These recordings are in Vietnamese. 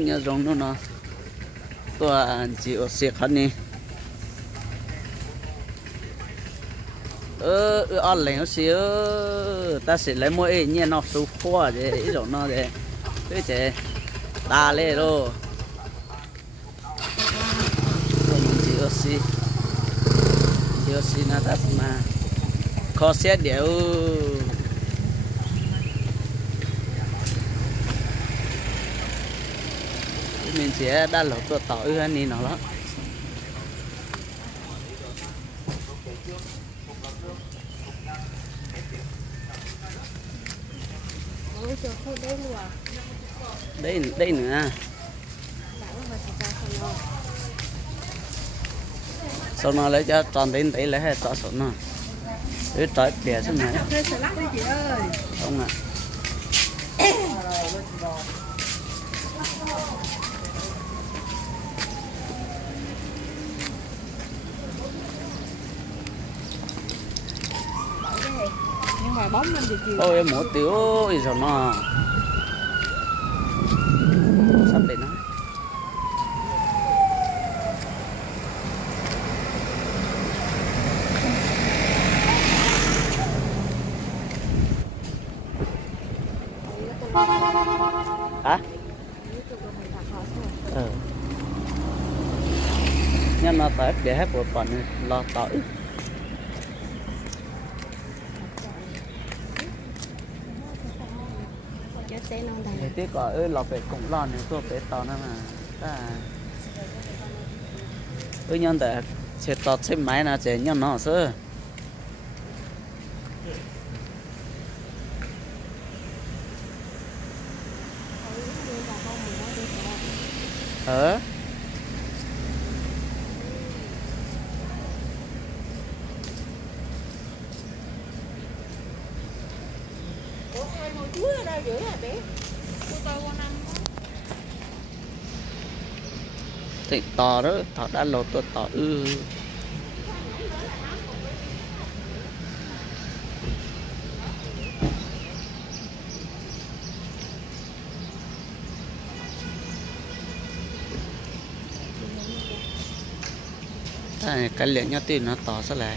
nhà rồng nó nó tôi chỉ ở xe khăn đi ăn lấy nó xíu ta sẽ lấy mỗi nhà nó số khoa để ít rồi nó để cái chế ta lấy rồi mình chỉ ở xí nó ta mà khó xét đều mình sẽ đã lộtตัวต่ออันนี้เนาะแล้วđây nữa sau nó lấy cho tròn đến tí lấy hết cho số nó để trái bẻ xuống này không ạ nhưng mà bóng lên được ôi em muốn tiểu rồi nó sắp đến nó hả nhưng nó tới để hết một phần lo tới tí có lò về cũng lo nữa tôi về tàu nó mà nhân để sẽ tàu xem máy là sẽ nhân nó sơ thì tò đó thọ đã lột tôi tỏ cái lượng nhau tiền nó tỏ sao lại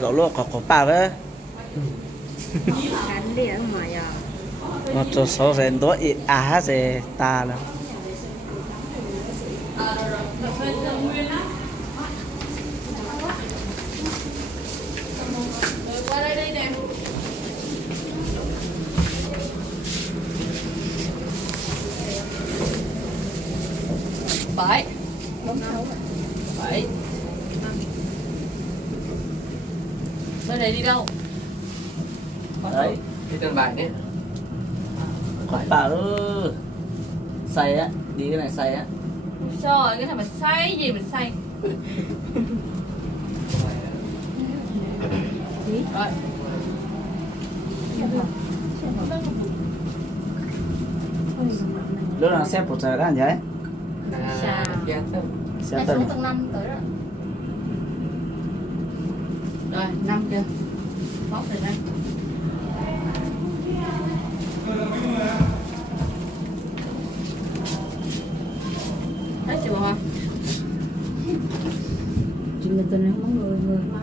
dẫu luôn có bà với một số số rèn tốt ít gì ta là bảy bên này đi đâu? Đấy, đi trên bài đấy. Còn bà ơi, xay á, đi cái này xay á. Sao rồi, cái này mà xay gì mình xay? Rồi. Lúc nào xếp một giờ đó anh vậy? Xe xuống tầng 5 tới rồi. Rồi, 5 kia. Bóc rồi đây. Hết chưa hả? Chị người tình không có người mà.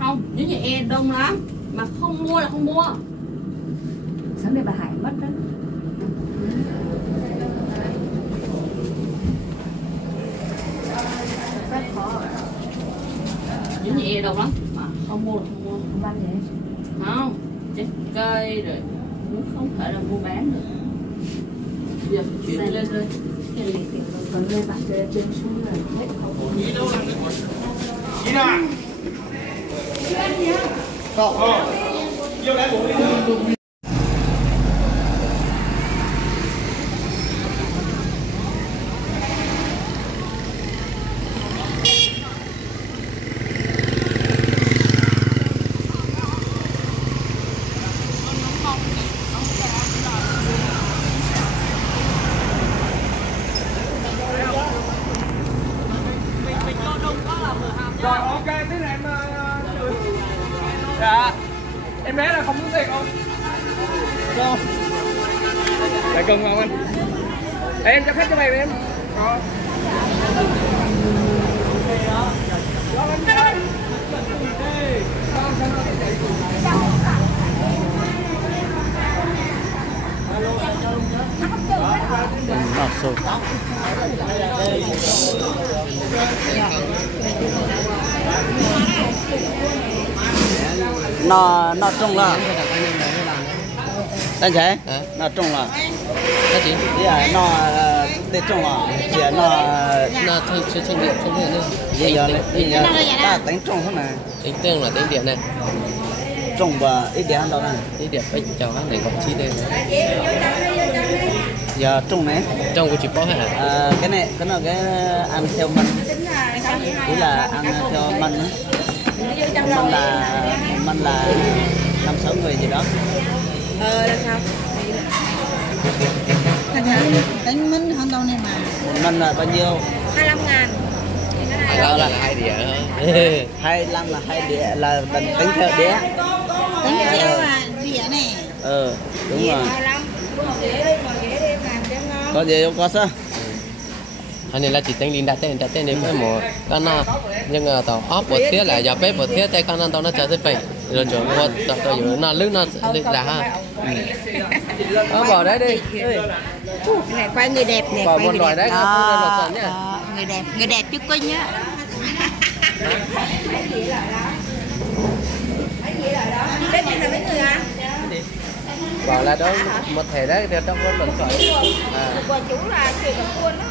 Không, nếu như e đông lắm. Mà không mua là không mua. Sáng nay bà Hải mất đó. Rất khó. Nếu như e đông lắm. Mà không mua là không mua. Không ăn vậy. Không, trái cây rồi cũng không thể là mua bán được. Giờ chuyển lên thôi. Cái này thì còn lên bạn trên xuống là hết không. Đi đâu làm được? Đi đâu à? Cậu. Vô lại bộ đi đâu? Rồi ok, tí này em... Dạ. Em bé là không muốn tiền không? Không. Lại cần không anh? Em cho khách cho mày em. Rồi. Nó sụp nó trông là anh thấy nó trông là Cái gì? nó để trông là chỉ nó Thôi trên điện không thể nữa. bây giờ ta tính trông thế này Tính tương là tính điện này. trông và ít điện đâu này Tính điện bích cho các này gọi chi đây. giờ trông này Trong của chị có hả? cái này cái ăn theo mình ý là ăn theo mình á mình là 5-6 người gì đó là sao? Tính mình hơn đâu này mà. mình là bao nhiêu 25.000. Đó là 2 đĩa. 25 là 2 đĩa là mình tính theo đĩa Tính theo là đĩa này. đúng rồi có gì không có sao Anh này là chỉ tính đặt tên đến với một con nào nhưng mà tàu ốp một thiết là giờ bếp một thiết tay con tàu nó trở tới vậy rồi chỗ một tàu tàuอยู่nó lướt nó lịch là ha bỏ đấy đi Này quay người đẹp này. bỏ một loại đấy không được lọt sẵn nhá Người đẹp chứ coi nhá. Bếp này là mấy người à? bảo là đó một thể đấy thì trong con lọt sẵn Của chú là chuyện của quân đó.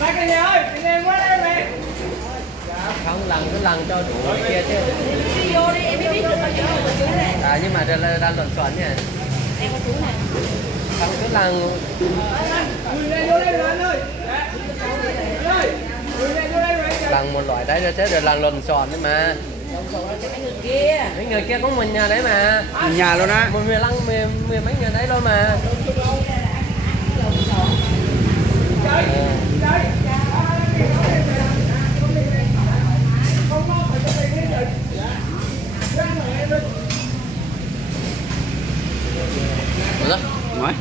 Bác anh ơi, anh em qua đây mày. Không lần cứ lần cho đủ kia chứ. Đi vô đi, em biết được bao nhiêu của chú này. Nhưng mà đây là đang luận soạn nhỉ. Em có chú này. Không cứ lần. Lần một loại đấy chứ rồi lần luận soạn đấy mà. Mấy người kia có một nhà đấy mà. nhà luôn á 15 mười mấy người đấy luôn mà. Ủa? nói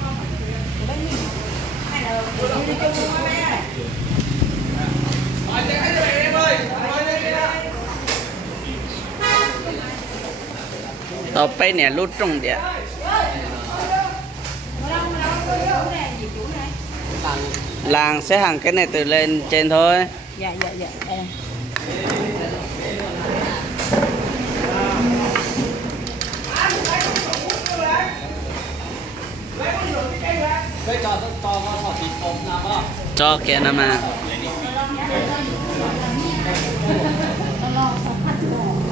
tao bay nè lút trong địa làng sẽ hàng cái này từ lên trên thôi Dạ. cho kia nè mà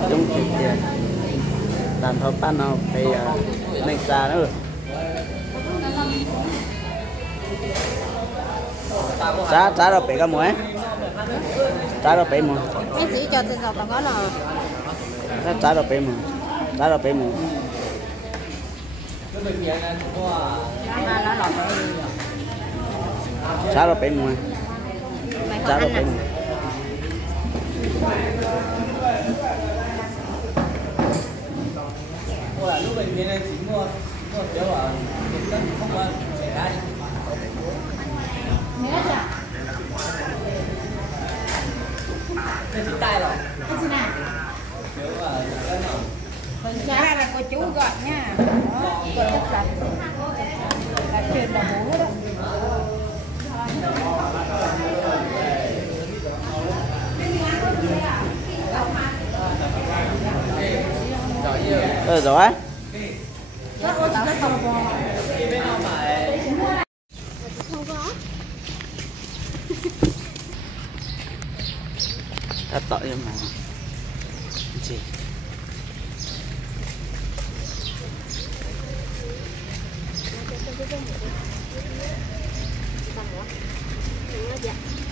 đúng tiền tạm thôi pan nào thì nên xa nữa giá đâu bị cái mũi giá đâu bị mũi Em chỉ cho tôi dọc có là giá đâu bị mũi giá đâu bị mũi nó lọt giá đâu bị mũi giá đâu bị mũi Lúc bệnh viện này chỉ mua phiếu ở kiểm soát không có xảy ra đi. Chỉ tay rồi. Cái này là của chú gọi nha. Gọi rất là truyền là bố đó. Rồi ta tội em mà gì Dạ.